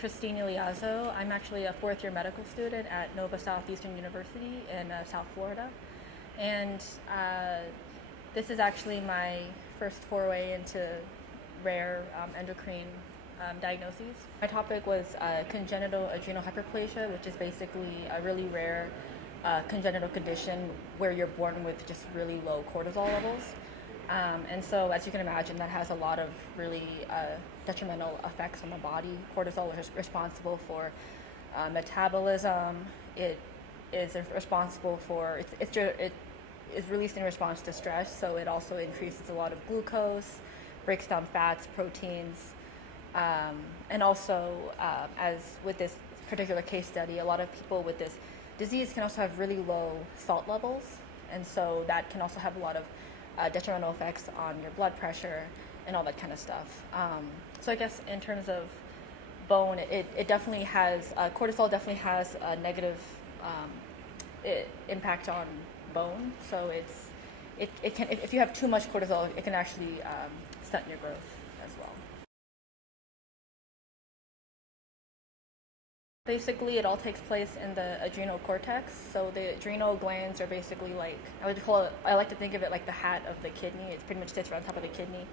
Christine Eliazo. I'm actually a fourth-year medical student at Nova Southeastern University in South Florida. And this is actually my first foray into rare endocrine diagnoses. My topic was congenital adrenal hyperplasia, which is basically a really rare congenital condition where you're born with just really low cortisol levels. And so, as you can imagine, that has a lot of really detrimental effects on the body. Cortisol is responsible for metabolism. It is responsible for, it is released in response to stress, so it also increases a lot of glucose, breaks down fats, proteins, and also, as with this particular case study, a lot of people with this disease can also have really low salt levels, and so that can also have a lot of detrimental effects on your blood pressure and all that kind of stuff. So I guess in terms of bone, it definitely has, cortisol definitely has a negative impact on bone. So it can, if you have too much cortisol, it can actually stunt your growth as well. Basically, it all takes place in the adrenal cortex. So the adrenal glands are basically like, I like to think of it like the hat of the kidney. It pretty much sits right on top of the kidney.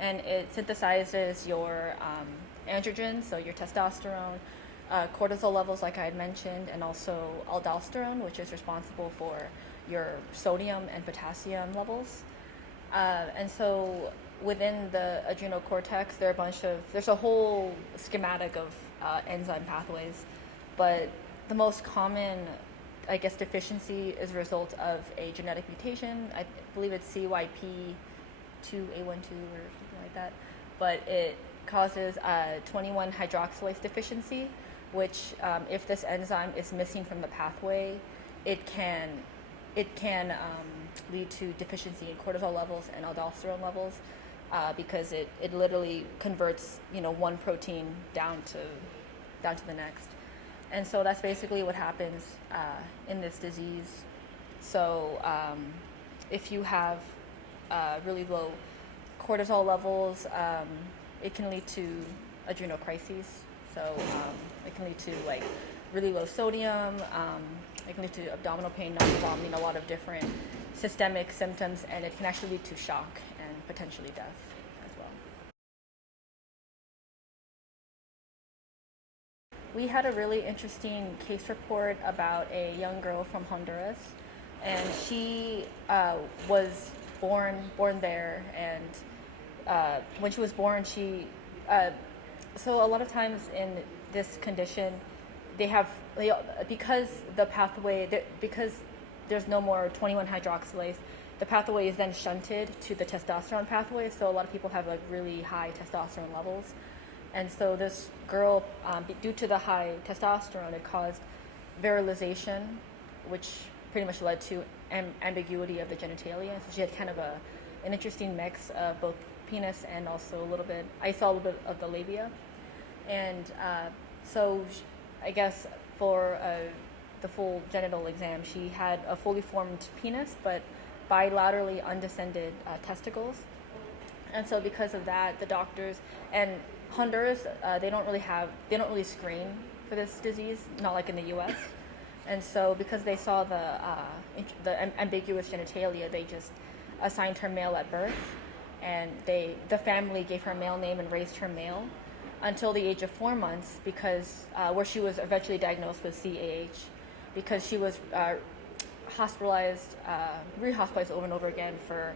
And it synthesizes your androgens, so your testosterone, cortisol levels like I had mentioned, and also aldosterone, which is responsible for your sodium and potassium levels. And so within the adrenal cortex, there's a whole schematic of enzyme pathways, but the most common, I guess, deficiency is a result of a genetic mutation. I believe it's CYP2A12 or something like that, but it causes 21 hydroxylase deficiency, which if this enzyme is missing from the pathway, it can lead to deficiency in cortisol levels and aldosterone levels, because it literally converts one protein down to the next. And so that's basically what happens in this disease. So if you have really low cortisol levels, it can lead to adrenal crises. So it can lead to like really low sodium, it can lead to abdominal pain, nausea, vomiting, a lot of different systemic symptoms, and it can actually lead to shock and potentially death as well. We had a really interesting case report about a young girl from Honduras, and she was born there, and when she was born, so a lot of times in this condition, because there's no more 21 hydroxylase, the pathway is then shunted to the testosterone pathway, so a lot of people have like really high testosterone levels. And so this girl, due to the high testosterone, it caused virilization, which pretty much led to ambiguity of the genitalia. So she had kind of an interesting mix of both penis and also I saw a little bit of the labia. And so I guess for the full genital exam, she had a fully formed penis, but bilaterally undescended testicles. And so because of that, the doctors, and Honduras, they don't really screen for this disease, not like in the U.S. And so because they saw the ambiguous genitalia, they just assigned her male at birth, and the family gave her a male name and raised her male until the age of 4 months, because where she was eventually diagnosed with CAH, because she was rehospitalized over and over again for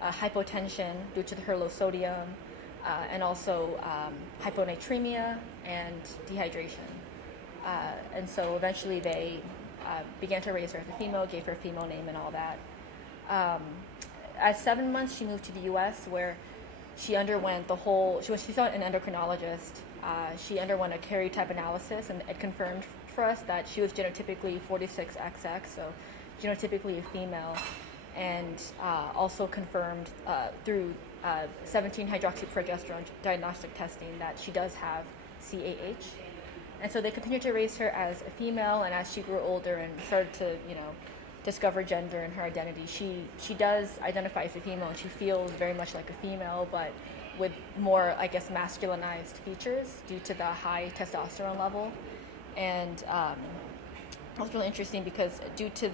hypotension due to her low sodium, and also hyponatremia and dehydration. And so eventually they began to raise her as a female, gave her a female name and all that. At 7 months, she moved to the U.S., where she underwent she saw an endocrinologist. She underwent a karyotype analysis, and it confirmed for us that she was genotypically 46XX, so genotypically a female, and also confirmed through 17-hydroxyprogesterone diagnostic testing that she does have CAH. And so they continued to raise her as a female, and as she grew older and started to, discover gender and her identity, she does identify as a female, and she feels very much like a female, but with more, I guess, masculinized features due to the high testosterone level. And it was really interesting because due to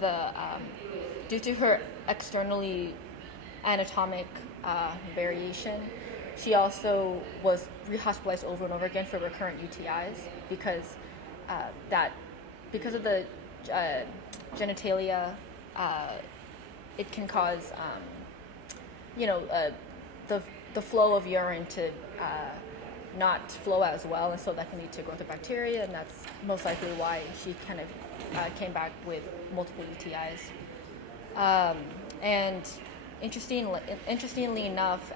her externally anatomic variation, she also was rehospitalized over and over again for recurrent UTIs because of the genitalia, it can cause the flow of urine to not flow as well, and so that can lead to growth of bacteria, and that's most likely why she kind of came back with multiple UTIs. And interestingly enough,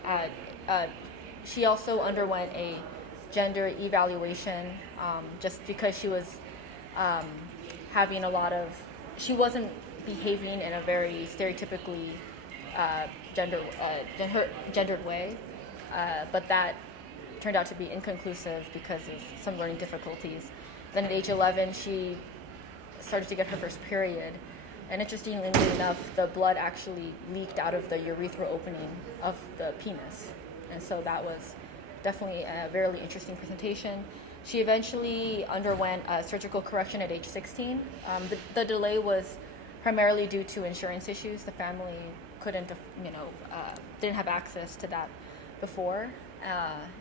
she also underwent a gender evaluation just because she was having she wasn't behaving in a very stereotypically gendered way, but that turned out to be inconclusive because of some learning difficulties. Then at age 11, she started to get her first period, and interestingly enough, the blood actually leaked out of the urethral opening of the penis, and so that was definitely a very interesting presentation. She eventually underwent a surgical correction at age 16. The delay was primarily due to insurance issues. The family didn't have access to that before.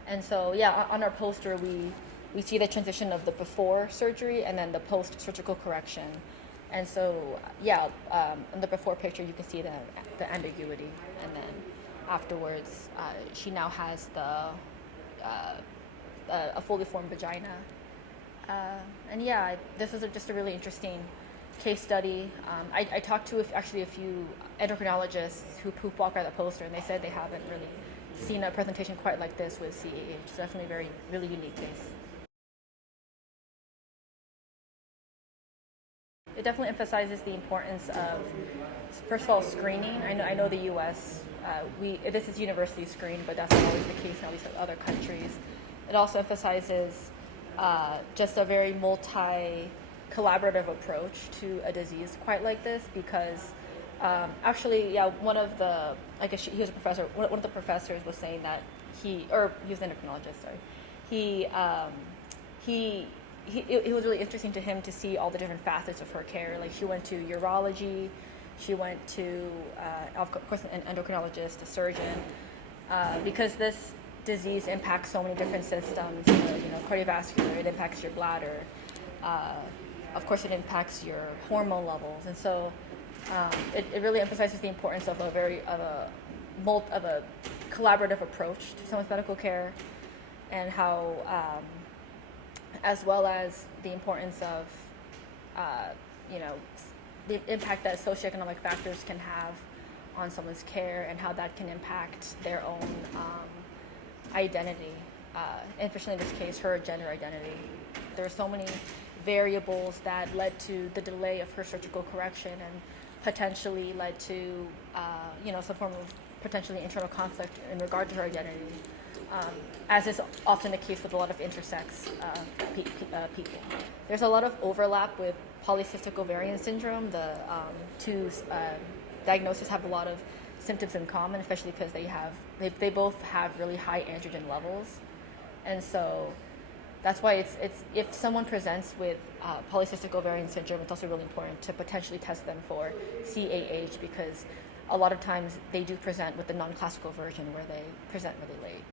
And so, on our poster, we see the transition of the before surgery and then the post-surgical correction. And so, in the before picture, you can see the ambiguity. And then afterwards, she now has a fully formed vagina. This is just a really interesting case study. I talked to a few endocrinologists who walked by the poster, and they said they haven't really seen a presentation quite like this with CAH. It's definitely a really unique case. It definitely emphasizes the importance of, first of all, screening. I know the U.S. This is university screened, but that's not always the case in all these other countries. It also emphasizes just a very collaborative approach to a disease quite like this, because one of the, he was a professor. One of the professors was saying that he was an endocrinologist. It was really interesting to him to see all the different facets of her care. Like, she went to urology, she went to, of course, an endocrinologist, a surgeon, because this disease impacts so many different systems. Cardiovascular, it impacts your bladder. Of course, it impacts your hormone levels, and so it really emphasizes the importance of a collaborative approach to someone's medical care, and how, as well as the importance of, the impact that socioeconomic factors can have on someone's care, and how that can impact their own identity, and especially in this case, her gender identity. There are so many variables that led to the delay of her surgical correction, and potentially led to, some form of potentially internal conflict in regard to her identity, as is often the case with a lot of intersex people. There's a lot of overlap with polycystic ovarian syndrome. The two diagnoses have a lot of symptoms in common, especially because they both have really high androgen levels, and so that's why it's if someone presents with polycystic ovarian syndrome, it's also really important to potentially test them for CAH, because a lot of times they do present with the non-classical version where they present really late.